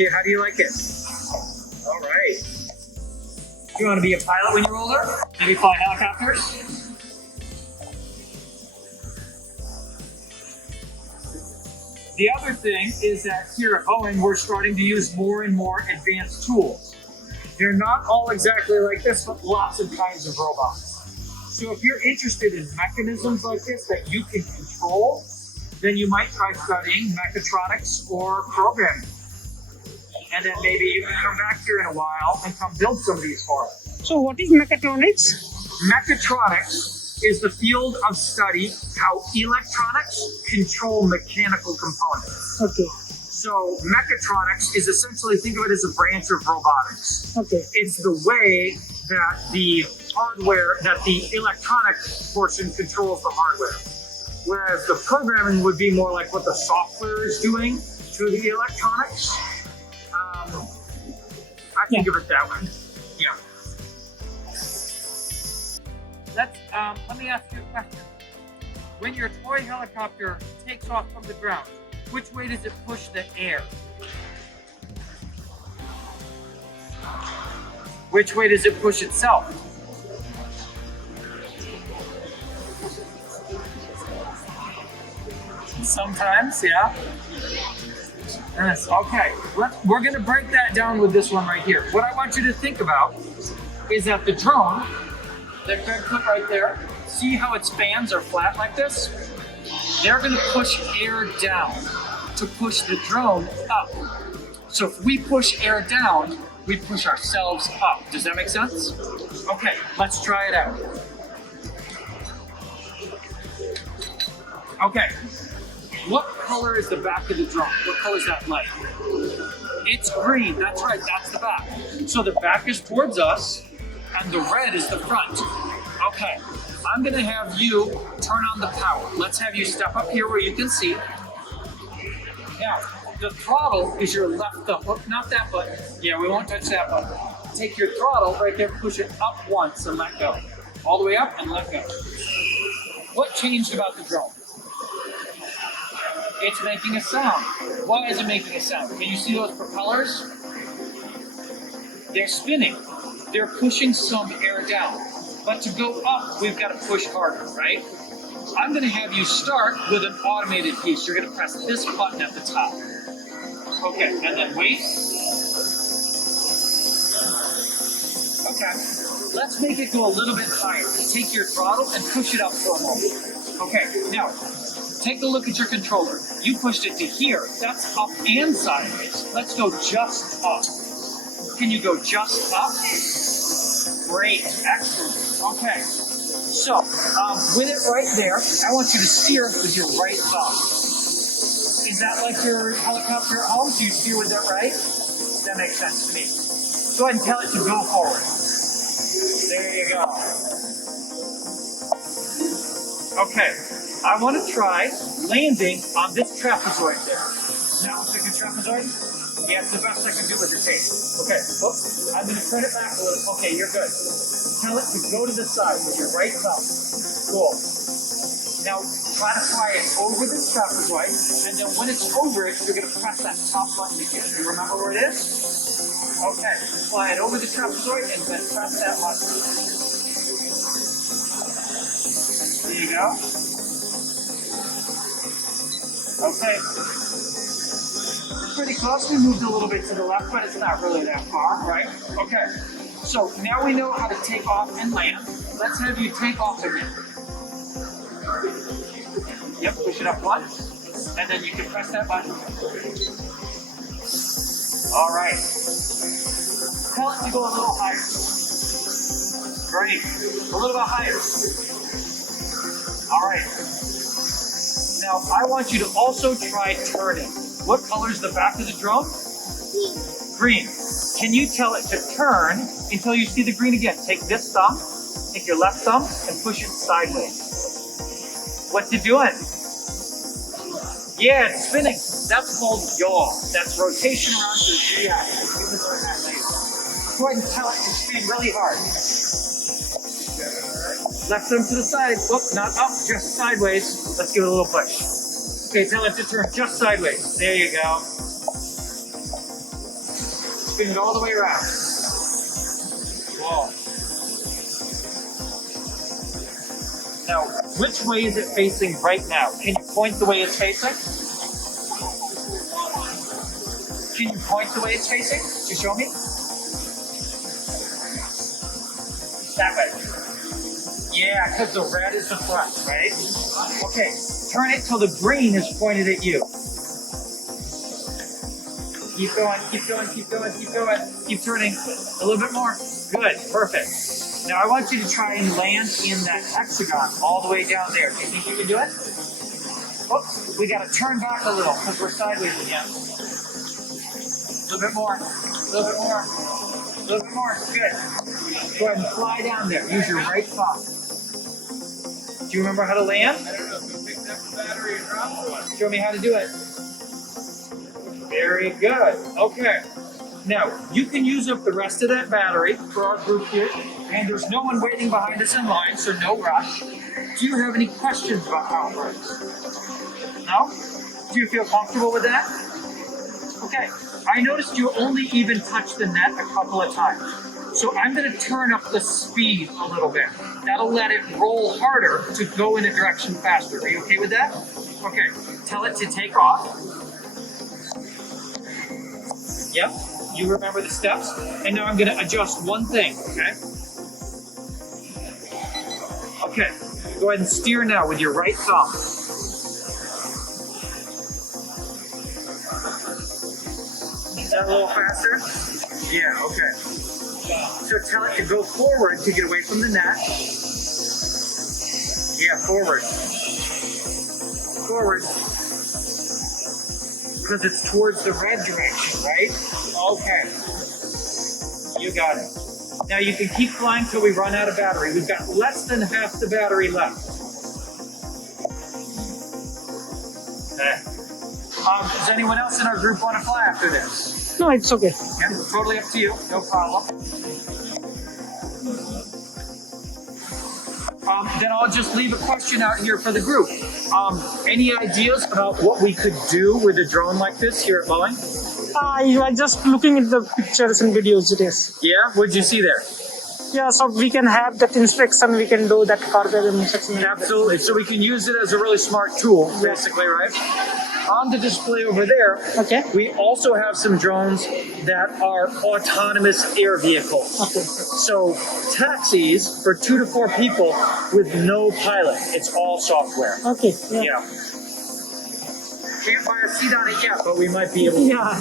Okay, how do you like it? All right. You want to be a pilot when you're older? Maybe fly helicopters? The other thing is that here at Boeing, we're starting to use more and more advanced tools. They're not all exactly like this, but lots of kinds of robots. So if you're interested in mechanisms like this that you can control, then you might try studying mechatronics or programming. And then maybe you can come back here in a while and come build some of these for us. So what is mechatronics? Mechatronics is the field of study how electronics control mechanical components. Okay. So mechatronics is essentially, think of it as a branch of robotics. Okay. It's the way that the hardware, that the electronic portion controls the hardware. Whereas the programming would be more like what the software is doing to the electronics. I think of it that way. Yeah. Let me ask you a question. When your toy helicopter takes off from the ground, which way does it push the air? Which way does it push itself? Sometimes, yeah. Yes, okay. We're going to break that down with this one right here. What I want you to think about is that the drone that Greg put right there, see how its fans are flat like this? They're going to push air down to push the drone up. So if we push air down, we push ourselves up. Does that make sense? Okay, let's try it out. Okay, what color is the back of the drone? What color is that light? It's green, that's right, that's the back. So the back is towards us, and the red is the front. Okay, I'm gonna have you turn on the power. Let's have you step up here where you can see. Now, the throttle is your left thumb, not that button. Yeah, we won't touch that button. Take your throttle right there, push it up once and let go. All the way up and let go. What changed about the drone? It's making a sound. Why is it making a sound? Can you see those propellers? They're spinning. They're pushing some air down. But to go up, we've got to push harder, right? I'm going to have you start with an automated piece. You're going to press this button at the top. Okay, and then wait. Okay, let's make it go a little bit higher. Take your throttle and push it up for a moment. Okay, now, take a look at your controller. You pushed it to here. That's up and sideways. Let's go just up. Can you go just up? Great, excellent. Okay, so with it right there, I want you to steer with your right thumb. Is that like your helicopter at home? Do you steer with that right? That makes sense to me. Go ahead and tell it to go forward. There you go. Okay, I want to try landing on this trapezoid there. Now looks like a trapezoid? Yeah, it's the best I can do with the tape. Okay, oops, I'm going to turn it back a little. Okay, you're good. Tell it to go to the side with your right thumb. Cool. Now, try to fly it over this trapezoid, and then when it's over it, you're going to press that top button again. You remember where it is? Okay, fly it over the trapezoid, and then press that button. There you go. Okay. Pretty close. We moved a little bit to the left, but it's not really that far, right? Okay. So now we know how to take off and land. Let's have you take off again. Yep, push it up once, and then you can press that button. All right. Tell it to go a little higher. Great. A little bit higher. All right. Now, I want you to also try turning. What color is the back of the drone? Green. Can you tell it to turn until you see the green again? Take this thumb, take your left thumb, and push it sideways. What's it doing? Yeah, it's spinning. That's called yaw. That's rotation around to the 3 axis. Go ahead and tell it to spin really hard. Left thumb to the side. Whoop, not up, just sideways. Let's give it a little push. Okay, tell it to turn just sideways. There you go. Spin it all the way around. Whoa. Now, which way is it facing right now? Can you point the way it's facing? Can you point the way it's facing? Can you show me? That way. Yeah, because the red is the front, right? Okay, turn it till the green is pointed at you. Keep going, keep going, keep going, keep going. Keep turning. A little bit more. Good, perfect. Now I want you to try and land in that hexagon all the way down there. Do you think you can do it? Oops, we got to turn back a little because we're sideways again. A little bit more, a little bit more, a little bit more. Good. Go ahead and fly down there. Use your right thumb. Do you remember how to land? I don't know, so pick up the battery and drop one. Show me how to do it. Very good. Okay. Now, you can use up the rest of that battery for our group here, and there's no one waiting behind us in line, so no rush. Do you have any questions about how it works? No? Do you feel comfortable with that? Okay. I noticed you only even touched the net a couple of times. So I'm going to turn up the speed a little bit. That'll let it roll harder to go in a direction faster. Are you okay with that? Okay. Tell it to take off. Yep. You remember the steps. And now I'm going to adjust one thing, okay? Okay. Go ahead and steer now with your right thumb. Is that a little faster? Yeah, okay. So tell it to go forward to get away from the net. Yeah, forward. Forward. Because it's towards the red direction, right? Okay. You got it. Now you can keep flying till we run out of battery. We've got less than half the battery left. Okay. Does anyone else in our group want to fly after this? No, it's okay. Yeah, totally up to you. No problem. Then I'll just leave a question out here for the group. Any ideas about what we could do with a drone like this here at Boeing? You are just looking at the pictures and videos it is. Yeah? What'd you see there? Yeah, so we can have that instruction, we can do that further instruction. Absolutely. So we can use it as a really smart tool, basically, right? On the display over there, Okay. we also have some drones that are autonomous air vehicles. Okay. So taxis for 2 to 4 people with no pilot. It's all software. Okay. Yeah. Can't buy a seat on it yet, but we might be able to. Yeah.